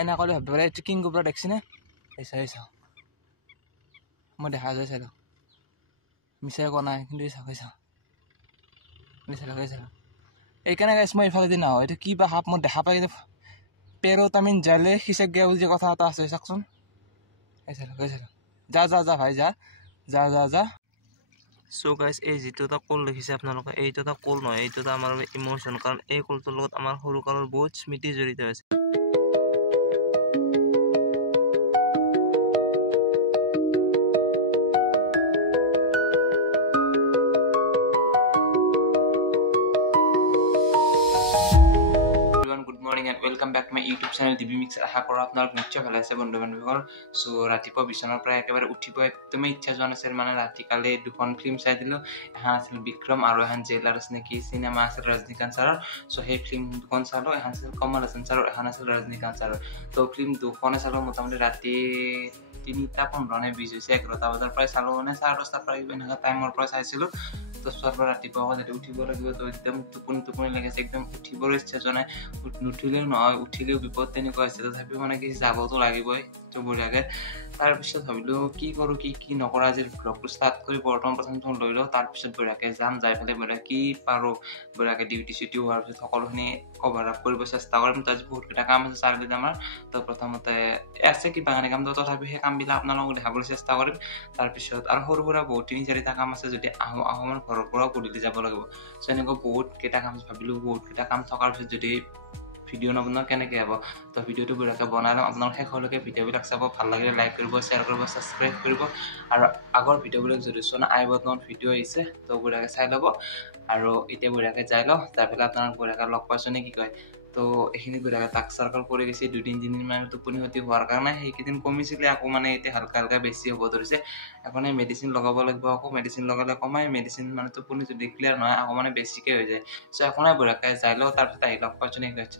এনে ক'লে ভাবিব পাৰে এইটো কিং কোব্ৰা দেখিছেনে এই চাওঁ মই দেখা যায় চালোঁ মিছাই কোৱা নাই কিন্তু চাওঁ এইকাৰণে গাইছ মই এইফালে দি নাহোঁ এইটো কি বা সাপ মই দেখা পাই পেৰ'টামিন জালে খিচাক গিয়া বুলি যে কথা এটা আছে চাওকচোন এই চালোঁ যা ভাই যা সো গাইস এই যেটো এটা কল দেখিছে আপোনালোকে এইটো এটা কল নহয় এইটো এটা আমাৰ ইমোশন কাৰণ এই কলটোৰ লগত আমাৰ সৰু কালৰ বহুত স্মৃতি জড়িত আছে Good morning and welcome back to my YouTube channel DB Mix আশা কৰো আপোনালোক নিশ্চয় ভালে আছে বন্ধু বান্ধৱীসকল সো ৰাতিপুৱা বিছনাৰ পৰা একেবাৰে উঠিব একদমই ইচ্ছা যোৱা নাছিল মানে ৰাতি কালে দুখন ফিল্ম চাই দিলো এখন আছিল বিক্ৰম আৰু এখন জেলাৰ আছে নেকি সিনেমা আছিল ৰজনীকান্ত ছাৰৰ সো সেই ফিল্ম দুখন চালো এখন আছিল কমল হাসান ছাৰৰ এখন আছিল ৰজনীকান্ত ছাৰৰ তো ফিল্ম দুখনে চালো মোটামুটি ৰাতি 3:15 20 হৈছে 11টা বজাৰ পৰা চালো মানে 10:30 পৰা এনেকা টাইমৰ পৰা চাইছিলো তো চোৱাৰ পৰা ৰাতিপুৱা যদি উঠিব লাগিব তো একদম টোপনি লাগিছে একদম উঠিবৰ ইচ্ছা যোৱা নাই নুঠিলেও নহয় উঠিলেও বিপদ তেনেকুৱা হৈছে তথাপিও মানে কি যাবতো লাগিবই তো বঢ়িয়াকে তাৰপিছত ভাবিলো কি কৰো কি নকৰা আজি ব্লগটো ষ্টাৰ্ট কৰি প্ৰথম লৈ লওঁ তাৰপিছত বঢ়িয়াকে যাই পেলাই বঢ়িয়া কি পাৰো বঢ়িয়াকে ডিউটি হোৱাৰ পিছত সকলোখিনি কভাৰ আপ কৰিব চেষ্টা কৰিম তো আজি বহুত কেইটা কাম আছে চাৰ্ভিত আমাৰ তো প্ৰথমতে আছে কিবা কাম তো তথাপি সেই কামবিলাক আপোনালোকক দেখাবলৈ চেষ্টা কৰিম তাৰপিছত আৰু সৰু সুৰা বহুত 3-4টা কাম আছে যদি আহো মানে ঘৰৰ পৰাও গধূলি যাব লাগিব সো এনেকুৱা বহুত কেইটা কাম ভাবিলো বহুত কেইটা কাম থকাৰ পিছত যদি ভিডিও নবনাও কেনেকৈ হ'ব তো ভিডিওটো বঢ়িয়াকৈ বনাই লম আপোনালোকে শেষলৈকে ভিডিওবিলাক চাব ভাল লাগিলে লাইক কৰিব শ্বেয়াৰ কৰিব সাবস্ক্ৰাইব কৰিব আৰু আগৰ ভিডিওবিলাক যদি চোৱা আই বটনত ভিডিও আহিছে তো বঢ়িয়াকৈ চাই ল'ব আৰু এতিয়া বঢ়িয়াকৈ যাই লওঁ যাই পেলাই আপোনালোক বঢ়িয়াকৈ লগ পাইছোঁ নে কি কয় তো এইখিনি বঢ়িয়াকৈ টাক চাৰ্কল পৰি গৈছে 2-3 দিন মানে টোপনি ক্ষতি হোৱাৰ কাৰণে সেইকেইদিন কমিছিলে আকৌ মানে এতিয়া হালকা বেছি হ'ব ধৰিছে এখন মেডিচিন লগাব লাগিব আকৌ মেডিচিন লগালে কমাই মেডিচিন মানে টোপনি যদি ক্লিয়াৰ নহয় আকৌ মানে বেছিকৈ হৈ যায় সো এখনে বঢ়িয়াকৈ যাই লওঁ তাৰপিছত আহি লগ পাইছোঁ নে কি কয়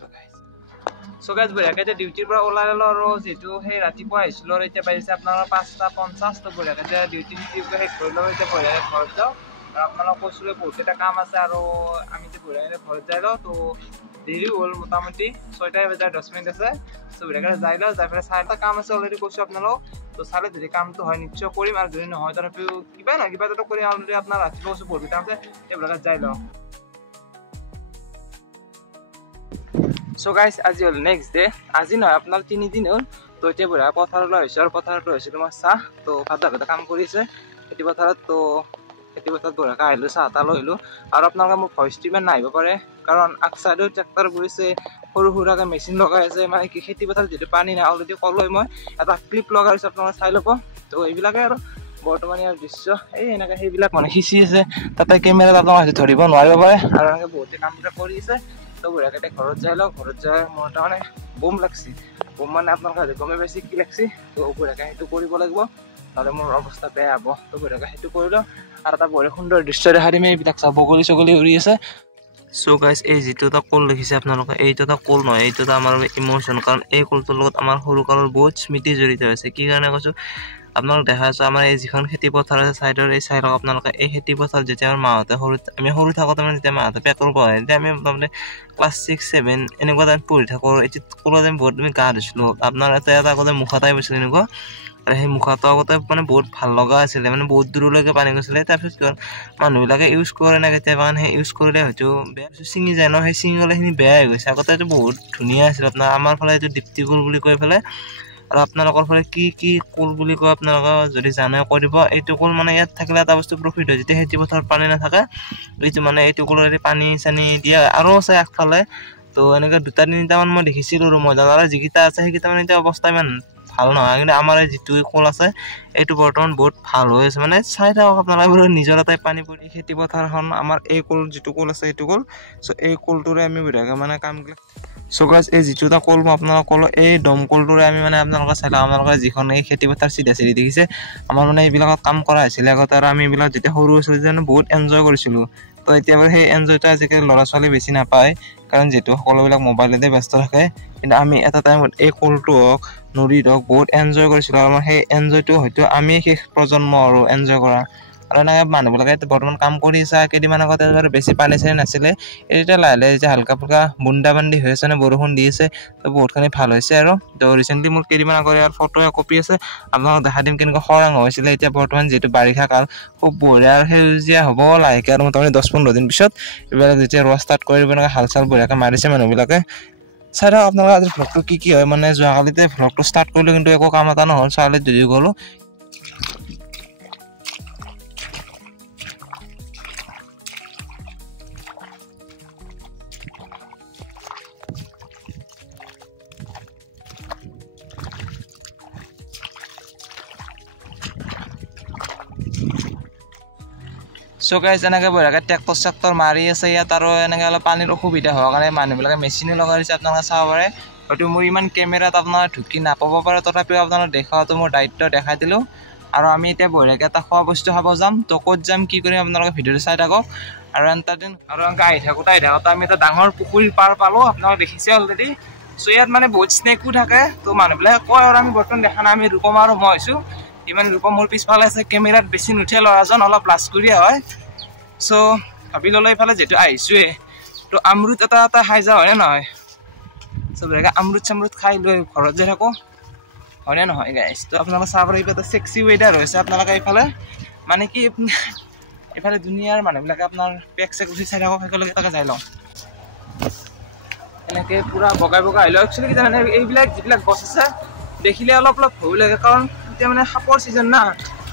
সো গাইজ বঢ়িয়াকৈ ডিউটিৰ পৰা ওলাই ল'লোঁ আৰু যিহেতু সেই ৰাতিপুৱা আহিছিলোঁ আৰু এতিয়া বাজিছে আপোনাৰ 5:50 তো বঢ়িয়াকৈ এতিয়া ডিউটি শেষ কৰি লওঁ এতিয়া বঢ়িয়াকৈ ঘৰত যাওঁ আৰু আপোনালোকক কৈছিলোঁ বহুত কেইটা কাম আছে আৰু আমি এতিয়া বঢ়িয়াকৈ ঘৰত যাই লওঁ তো দেৰি হ'ল মোটামুটি 6:10 আছে তো বঢ়িয়াকৈ যাই লওঁ যাই পেলাই 4টা কাম আছে অলৰেডি কৈছোঁ আপোনালোক তো চালে যদি কামটো হয় নিশ্চয় কৰিম আৰু যদি নহয় তথাপিও কিবা নহয় কিবা এটা কৰিম অলৰেডি আপোনাৰ ৰাতিপুৱা কৈছোঁ বহুত কেইটা আছে এতিয়া বঢ়িয়াকৈ যাই লওঁ সো গাইস আজি হল নেক্সট ডে আজি নহয় আপনার 3 দিন হল তো এতিয়া বঢ়িয়া পথাৰলৈ আহিছোঁ আৰু পথাৰত লৈছোঁ তোমাৰ চাহ তো ভাত কাম কৰিছে খেতি পথাৰত তো খেতি পথাৰত বঢ়িয়াকৈ আহিলোঁ চাহ এটা লৈ আহিলোঁ আৰু আপোনালোকে মোৰ ভইচটো ইমান নাহিব পাৰে কাৰণ আগ চাইডেও ট্ৰেক্টৰ কৰিছে সৰু সুৰাকৈ মেচিন লগাই আছে মানে কি খেতি পথাৰত যিটো পানী নাই অলৰেডি ক'লোৱে মই এটা ক্লিপ লগাইছোঁ আপোনালোকে চাই ল'ব তো এইবিলাকে আৰু বৰ্তমান ইয়াৰ দৃশ্য এই এনেকৈ সেইবিলাক মানে সিঁচি আছে তাতে কেমেৰাত আপোনালোকে ধৰিব নোৱাৰিব পাৰে আৰু এনেকৈ বহুতে কামবিলাক কৰি আছে তো বঢ়িয়াকৈ ঘৰত যাই লওঁ ঘৰত যাই মোৰ তাৰমানে বম লাগছি বম মানে আপোনালোকে গমে পাইছে কি লাগছি তো বঢ়িয়াকৈ সেইটো কৰিব লাগিব নহ'লে মোৰ অৱস্থা বেয়া হ'ব তো বঢ়িয়াকৈ সেইটো কৰি লওঁ আৰু এটা বঢ়িয়া সুন্দৰ দৃশ্য দেখা দিম এইবিলাক চাব বগলী উৰি আছে সো গাইস এই যেটো এটা কল দেখিছে আপোনালোকে এইটো এটা কল নহয় এইটো এটা আমাৰ ইমোশন কাৰণ এই কলটোৰ লগত আমাৰ সৰু কালৰ বহুত স্মৃতি জড়িত আছে কি কাৰণে কৈছোঁ আপোনালোক দেখা আছে আমাৰ এই যিখন খেতি পথাৰ আছে চাইডৰ এই চাইডক আপোনালোকে এই খেতি পথাৰ যেতিয়া আমাৰ মাহঁতে আমি সৰু থাকোঁতে মানে যেতিয়া মাহঁতে পেট্ৰল পঢ়াই তেতিয়া আমি মোটামুটি ক্লাছ 6-7 এনেকুৱা টাইম পঢ়ি থাকোঁ এতিয়া ক'লা টাইম বহুত আমি গা ধুইছিলোঁ আপোনাৰ এটা আগতে মুখা টাইপ হৈছিল এনেকুৱা আৰু সেই মুখাটো আগতে মানে বহুত ভাল লগা আছিলে মানে বহুত দূৰলৈকে পানী গৈছিলে তাৰপিছত কি হ'ল মানুহবিলাকে ইউজ কৰে না কেতিয়াবা মানে সেই ইউজ কৰিলে হয়তো বেয়া ছিঙি যায় ন সেই ছিঙি গ'লে সেইখিনি বেয়া হৈ গৈছে আগতে এইটো বহুত ধুনীয়া আছিল আপোনাৰ আমাৰ ফালে এইটো দীপ্তি কুল বুলি কৈ পেলাই আৰু আপোনালোকৰ ফালে কি কুল বুলি কয় আপোনালোকে যদি জানে কৈ দিব এইটো কুল মানে ইয়াত থাকিলে এটা বস্তু প্ৰফিট হয় যেতিয়া খেতি পথাৰত পানী নাথাকে এইটো মানে এইটো কুলেৰে পানী চানী দিয়ে আৰু আছে আগফালে তো এনেকৈ 2-3টামান মই দেখিছিলোঁ ৰুমত আৰু যিকেইটা আছে সেইকেইটা মানে এতিয়া অৱস্থা ইমান ভাল নহয় কিন্তু আমাৰ যিটো কুল আছে এইটো বৰ্তমান বহুত ভাল হৈ আছে মানে চাই থাকক আপোনালোকে নিজৰ এটাই পানী পৰি খেতি পথাৰখন আমাৰ এই কুল যিটো কুল আছে এইটো কুল সো এই কুলটোৰে আমি বঢ়িয়াকৈ মানে কামবিলাক সো গাইস এই যিটো এটা কল মই আপোনালোকক ক'লোঁ এই দমকলটোৰে আমি মানে আপোনালোকে চাই লওক আপোনালোকে যিখন এই খেতি পথাৰ চিধা দেখিছে আমাৰ মানে এইবিলাকত কাম কৰা হৈছিলে আগতে আৰু আমি এইবিলাক যেতিয়া সৰু আছিলোঁ তেতিয়া বহুত এনজয় কৰিছিলোঁ তো এতিয়া বাৰু সেই এনজয়টো আজিকালি ল'ৰা ছোৱালী বেছি নাপায় কাৰণ যিহেতু সকলোবিলাক মোবাইলতে ব্যস্ত থাকে কিন্তু আমি এটা টাইমত এই কলটো হওক নদীত হওক বহুত এনজয় কৰিছিলোঁ আৰু আমাৰ সেই এনজয়টো হয়তো আমি শেষ প্ৰজন্ম আৰু এনজয় কৰা আৰু এনেকৈ মানুহবিলাকে বৰ্তমান কাম কৰি আছে কেইদিনমান আগতে বাৰু বেছি পানী চানী নাছিলে এতিয়া লাহে লাহে যে হালকা ফুলকা বুন্দা বান্দি হৈ আছে বৰষুণ দি আছে তো বহুতখিনি ভাল হৈছে আৰু তো ৰিচেণ্টলি মোৰ কেইদিনমান আগৰ ইয়াৰ ফটো কপি আছে আপোনালোকক দেখা দিম কেনেকুৱা খৰাং হৈছিলে এতিয়া বৰ্তমান যিহেতু বাৰিষা কাল খুব বঢ়িয়া সেউজীয়া হ'ব লাহেকৈ আৰু মোটামুটি 10-15 দিন পিছত এইবিলাক যেতিয়া ৰোৱা ষ্টাৰ্ট কৰিব এনেকৈ হাল চাল বঢ়িয়াকৈ মাৰিছে মানুহবিলাকে চাই থাকক আপোনালোকে আজি ভ্লগটো কি হয় মানে যোৱাকালিতে ভ্লগটো ষ্টাৰ্ট কৰিলোঁ কিন্তু একো কাম এটা নহ'ল ছোৱালীত যদি গ'লোঁ So guys, এনেকৈ বঢ়িয়াকৈ ট্ৰেক্টৰ চেক্টৰ মাৰি আছে ইয়াত আৰু এনেকৈ অলপ পানীৰ অসুবিধা হোৱাৰ কাৰণে মানুহবিলাকে মেচিনো লগাই দিছে আপোনালোকে চাব পাৰে হয়তো মোৰ ইমান কেমেৰাত আপোনাৰ ঢুকি নাপাব পাৰে তথাপিও আপোনালোক দেখুৱাটো মোৰ দায়িত্ব দেখাই দিলোঁ আৰু আমি এতিয়া বঢ়িয়াকৈ এটা খোৱা বস্তু খাব যাম তো ক'ত যাম কি কৰিম আপোনালোকে ভিডিঅ'টো চাই থাকক আৰু এণ্টাৰটেইন আৰু এনেকৈ আহি থাকোঁতে আমি এটা ডাঙৰ পুখুৰীৰ পাৰ পালোঁ আপোনালোকে দেখিছে অলৰেডি চ' ইয়াত মানে বহুত স্নেকো থাকে তো মানুহবিলাকে কয় আৰু আমি বৰ্তমান দেখা নাই আমি ৰূপম আৰু মই হৈছোঁ ইমান ৰূপম মোৰ পিছফালে আছে কেমেৰাত বেছি নুঠে ল'ৰাজন অলপ লাজকুৰীয়া হয় চ' ভাবি ল'লোঁ এইফালে যিহেতু আহিছোঁৱে তো আমৰুত এটা খাই যাওঁ হয়নে নহয় চ' বেলেগে আমৰুত চামৰুত খাই লৈ ঘৰত যাই থাকোঁ হয়নে নহয় গাইজ তো আপোনালোকে চাব পাৰিব এটা ছেক্সি ৱেডাৰ হৈছে আপোনালোকে এইফালে মানে কি এইফালে দুনিয়াৰ মানুহবিলাকে আপোনাৰ পেক চেক উঠি চাই থাকক একেলগে তাকে যাই লওঁ এনেকৈ পূৰা বগাই আহিলোঁ একচুৱেলি কি জানে এইবিলাক যিবিলাক গছ আছে দেখিলে অলপ ভয় লাগে কাৰণ এতিয়া মানে সাপৰ ছিজন না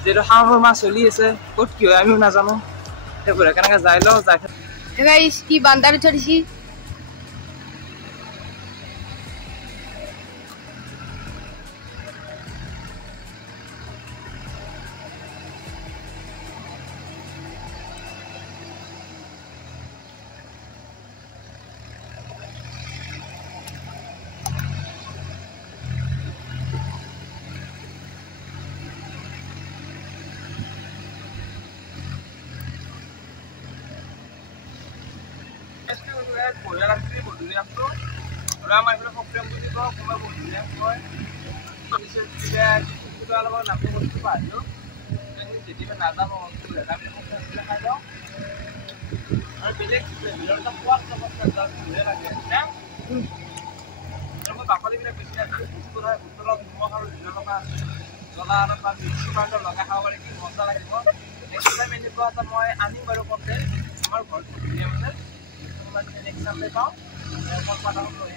যিহেতু শাওণৰ মাহ চলি আছে ক'ত কি হয় আমিও নাজানো সেইবোৰে কেনেকৈ যাই লওঁ যাই কি বান্দাৰ চলিছি বঢ়িয়া লাগিছে গধূলি আমটো আৰু আমাৰ এইফালে সক্ৰিয়াম বুলি কওঁ কোনোবা গধূলি আম কয় অলপমান নামটো বস্তু পাইছোঁ যেতিয়া নাজানো আমি সক্ৰিয়ামবিলাক খাই লওঁ আৰু বেলেগ ভিতৰত সোৱাদ ধুনীয়া লাগে আৰু মই বাকলিবিলাক বেছি নাজানো ভিতৰত নিমখ আৰু ধুনীয়া লগা আছে জ্বলা আৰু মিক্সি পাউডাৰ লগাই খাব পাৰে কি মজা লাগিব নেক্সট টাইম এনেকুৱা এটা মই আনিম বাৰু কওঁতে আমাৰ ঘৰত ধুনীয়া আছে নেক্সট টাইম পাওঁ কলপাতাখন লৈ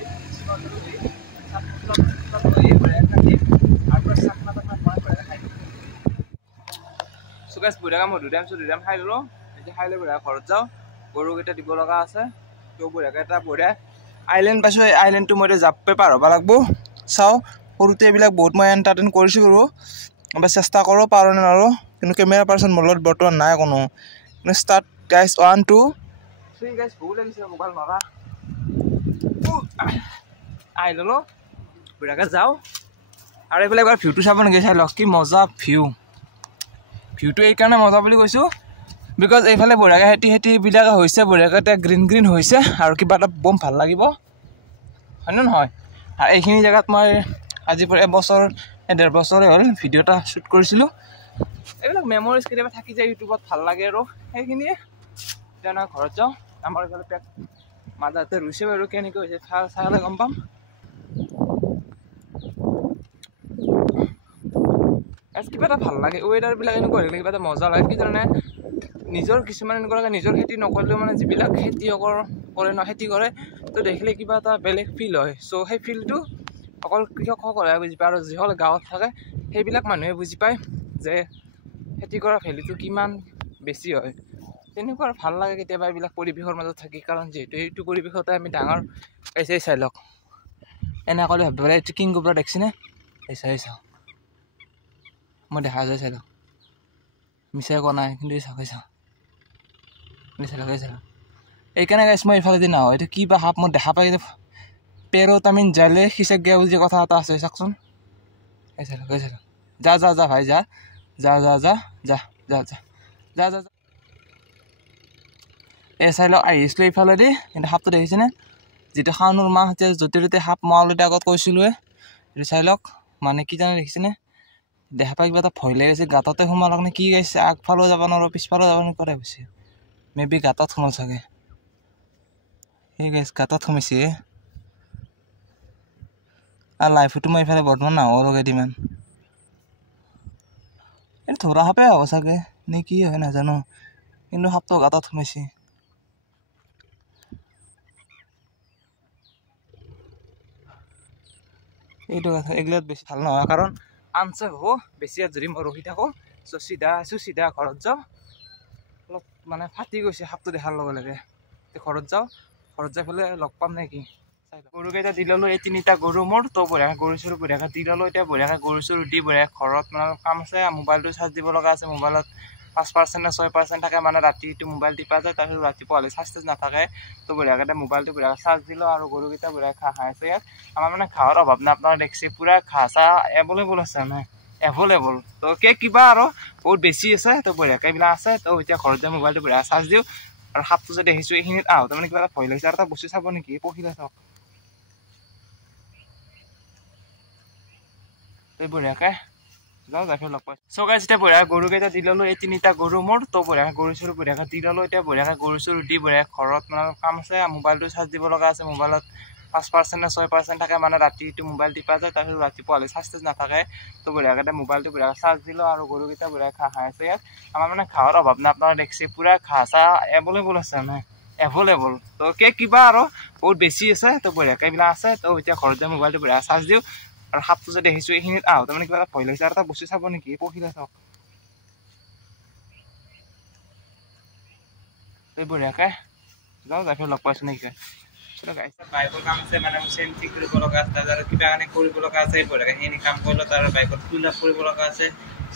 চ' গাইজ বুঢ়াকৈ মই দুটাইম খাই ল'লোঁ এতিয়া খাই লৈ বুঢ়া ঘৰত যাওঁ গৰুকেইটা দিব লগা আছে তো বুঢ়াকৈ এটা বঢ়িয়া আইলেণ্ড পাইছোঁ এই আইলেণ্ডটো মই এতিয়া জাপে পাৰ হ'ব লাগিব চাওঁ সৰুতে এইবিলাক বহুত মই এণ্টাৰটেইন কৰিছোঁ বাৰু এবাৰ চেষ্টা কৰোঁ পাৰোঁ নে নোৱাৰোঁ কিন্তু কেমেৰা পাৰ্চন মোৰ লগত বৰ্তমান নাই কোনো কিন্তু ষ্টাৰ্ট গাইজ 1 2 3 গাইজ ভোক লাগিছে মোবাইল মাৰা আহি ল'লোঁ বুঢ়াকৈ যাওঁ আৰু এইফালে এবাৰ ভিউটো চাব নেকি চাই লওক কি মজা ভিউটো এইকাৰণে মজা বুলি কৈছোঁ বিকজ এইফালে বঢ়িয়াকৈ খেতিবিলাক হৈছে বঢ়িয়াকৈ এতিয়া গ্ৰীণ হৈছে আৰু কিবা এটা বম ভাল লাগিব হয়নে নহয় আৰু এইখিনি জেগাত মই আজিৰ পৰা এবছৰ 1.5 বছৰে হ'ল ভিডিঅ' এটা শ্বুট কৰিছিলোঁ এইবিলাক মেমৰিজ কেতিয়াবা থাকি যায় ইউটিউবত ভাল লাগে আৰু সেইখিনিয়ে এতিয়া ঘৰত যাওঁ আমাৰ এইফালে পেক মাজাতে ৰুইছে বাৰু কেনেকৈ হৈছে চালে গম পাম কিবা এটা ভাল লাগে ৱেডাৰবিলাক এনেকুৱা হৈ থাকিলে কিবা এটা মজা লাগে কি জানে নিজৰ কিছুমান এনেকুৱা লাগে নিজৰ খেতি নকৰিলেও মানে যিবিলাক খেতিয়কৰ কৰে ন খেতি কৰে তো দেখিলে কিবা এটা বেলেগ ফিল হয় চ' সেই ফিলটো অকল কৃষকসকলে বুজি পায় আৰু যিসকলে গাঁৱত থাকে সেইবিলাক মানুহে বুজি পায় যে খেতি কৰা ভেলুটো কিমান বেছি হয় তেনেকুৱা ভাল লাগে কেতিয়াবা এইবিলাক পৰিৱেশৰ মাজত থাকি কাৰণ যিহেতু এইটো পৰিৱেশতে আমি ডাঙৰ এই চাই লওক এনে ক'লে ভাবিব পাৰে এইটো কিং কোব্ৰা দেখিছেনে এই চাওঁ মই দেখা যায় চাই লওক মিছাই কোৱা নাই কিন্তু চাওক এইকাৰণে গাইছ মই এইফালে দি নাহোঁ এইটো কি বা সাপ মই দেখা পাই পেৰ'টামিন জালে সিচাক গিয়া বুলি কথা এটা আছে চাওকচোন এই চাই লওক যা ভাই যা এই চাই লওক আহিছিলোঁ এইফালেদি কিন্তু সাপটো দেখিছেনে যিটো শাওণৰ মাহ য'তে ত'তে সাপ মাওলতে আগত কৈছিলোঁৱে এইটো চাই লওক মানে কি জানে দেখিছেনে দেখা পাই কিবা এটা ভয় লাগিছে গাঁততে সোমাল কাৰণে কি গাইছে আগফালেও যাব নোৱাৰো পিছফালেও যাব নোৱাৰা হৈছে মেবি গাঁতত সোমাল চাগে সেই গাইছ গাঁতত সোমাইছে আৰু লাইফতো মই এইফালে বৰ্তমান নাহো কেইদিনমান এই ধৰা সাপে হ'ব চাগে নে কি হয় নাজানো কিন্তু সাপটো গাঁতত সোমাইছে এইটো কথা এইগিলাত বেছি ভাল নহয় কাৰণ আনছে হ'ব বেছি যদি মই ৰখি থাকোঁ চিধা আছোঁ চিধা ঘৰত যাওঁ অলপ মানে ফাটি গৈছে সাপটো দেখাৰ লগে লগে ঘৰত যাওঁ ঘৰত যাই পেলাই লগ পাম নে কি গৰুকেইটা দি ল'লোঁ এই তিনিটা গৰু মোৰ তো বঢ়িয়াকৈ গৰু চৰু বঢ়িয়াকৈ দি ল'লোঁ এতিয়া বঢ়িয়াকৈ গৰু চৰু দি বঢ়িয়া ঘৰত মানে কাম আছে মোবাইলটো চাৰ্জ দিব লগা আছে মোবাইলত 5% নে 6% থাকে মানে ৰাতিটো মোবাইল টিপা যায় তাৰপিছত ৰাতিপুৱা হ'লে চাৰ্জ নাথাকে তো বঢ়িয়াকৈ মোবাইলটো বঢ়িয়াকৈ চাৰ্জ দিলোঁ আৰু গৰুকেইটা বঢ়িয়াকৈ ঘাঁহ খাই আছে ইয়াত আমাৰ মানে ঘাঁহৰ অভাৱ নাই আপোনাৰ দেখছি পূৰা ঘাঁহ চাহ এভেইলেবল আছে মানে এভেইলেবল তো কিবা আৰু বহুত বেছি আছে তো বঢ়িয়াকৈ এইবিলাক আছে তো এতিয়া ঘৰত যাই মোবাইলটো বঢ়িয়াকৈ চাৰ্জ দিওঁ আৰু সাপটো যদি দেখিছোঁ এইখিনিত আহোঁতে মানে কিবা এটা ভয় লাগিছে আৰু এটা বস্তু চাব নেকি পঢ়িলে চাওক বঢ়িয়াকৈ যাওঁ যাই লগ পাইছোঁ চ' গাইছ এতিয়া বঢ়িয়া গৰুকেইটা দি ল'লোঁ এই তিনিটা গৰু মোৰ তো বঢ়িয়াকৈ গৰু চৰু বঢ়িয়াকৈ দি ল'লোঁ এতিয়া বঢ়িয়াকৈ গৰু চৰু দি বঢ়িয়া ঘৰত মানে কাম আছে মোবাইলটো চাৰ্জ দিব লগা আছে মোবাইলত 5% নে 6% থাকে মানে ৰাতিটো মোবাইল টিপা যায় তাৰপিছত ৰাতিপুৱা হ'লে চাৰ্জ নাথাকে তো বঢ়িয়াকৈ মোবাইলটো বঢ়িয়াকৈ চাৰ্জ দিলোঁ আৰু গৰুকেইটা বঢ়িয়াকৈ ঘাঁহ খাই আছে ইয়াত আমাৰ মানে ঘাঁহৰ অভাৱ নাই আপোনাৰ দেখছি পূৰা ঘাঁহ চাহ এভেইলেবল আছে মানে এভেইলেবল তো কিবা আৰু বহুত বেছি আছে তো বঢ়িয়াকৈ এইবিলাক আছে তো এতিয়া ঘৰত যাই মোবাইলটো বঢ়িয়াকৈ চাৰ্জ দিওঁ আৰু সাপটো যদি দেখিছোঁ এইখিনিত আহোঁতে মানে কিবা এটা ভয় লাগিছে আৰু এটা বস্তু চাব নেকি পঢ়িলে চাওক বঢ়িয়াকৈ যাওঁ যাই লগ পাইছোঁ নেকি বাইকৰ কাম আছে মানে চেইন ঠিক কৰিব লগা আছে তাৰপিছত কিবা কাৰণে কৰিব লগা আছে বঢ়িয়াকৈ সেইখিনি কাম কৰিলোঁ তাৰ বাইকত ফুল আপ কৰিব লগা আছে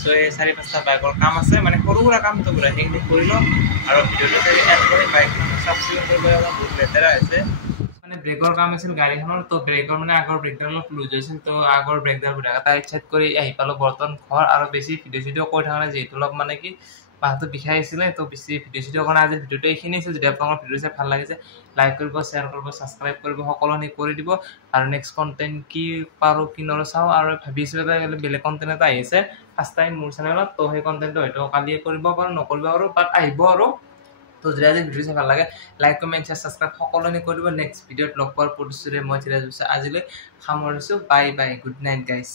চ' এই 4-5টা বাইকৰ কাম আছে মানে সৰু সুৰা কামটো বঢ়িয়া সেইখিনি কৰিলোঁ আৰু ভিডিঅ'টো চাই এড কৰি বাইকখন চাফ চিকুণ কৰিব লগা বহুত লেতেৰা হৈছে মানে ব্ৰেকৰ কাম আছিল গাড়ীখনৰ তো ব্ৰেকৰ মানে আগৰ ব্ৰেকডাল অলপ লুজ হৈছিল তো আগৰ ব্ৰেকডাল বঢ়িয়াকৈ টাইট চাইট কৰি আহি পালোঁ বৰ্তমান ঘৰ আৰু বেছি ভিডিঅ' চিডিঅ' কৰি থকা নাই যিহেতু অলপ মানে কি বাহঁতো বিষাই আছিলে তো বেছি ভিডিঅ' চিডিঅ' কাৰণে আজি ভিডিঅ'টো এইখিনি আছিল যদি আপোনালোকৰ ভিডিঅ' চাই ভাল লাগিছে লাইক কৰিব শ্বেয়াৰ কৰিব ছাবস্ক্ৰাইব কৰিব সকলোখিনি কৰি দিব আৰু নেক্সট কণ্টেণ্ট কি পাৰোঁ কি নৰো চাওঁ আৰু ভাবিছোঁ বেলেগ কণ্টেণ্ট এটা আহিছে ফাৰ্ষ্ট টাইম মোৰ চেনেলত তো সেই কণ্টেণ্টটো হয়তো কালিয়ে কৰিব পাৰোঁ নকৰিব পাৰোঁ বাট আহিব আৰু তো যদি আজি ভিডিঅ' চাই ভাল লাগে লাইক কমেণ্ট শ্বেয়াৰ ছাবস্ক্ৰাইব সকলোখিনি কৰিব নেক্সট ভিডিঅ'ত লগ পোৱাৰ প্ৰতিশ্ৰুতিৰে মই আজিলৈ সামৰিছোঁ bye bye good night guys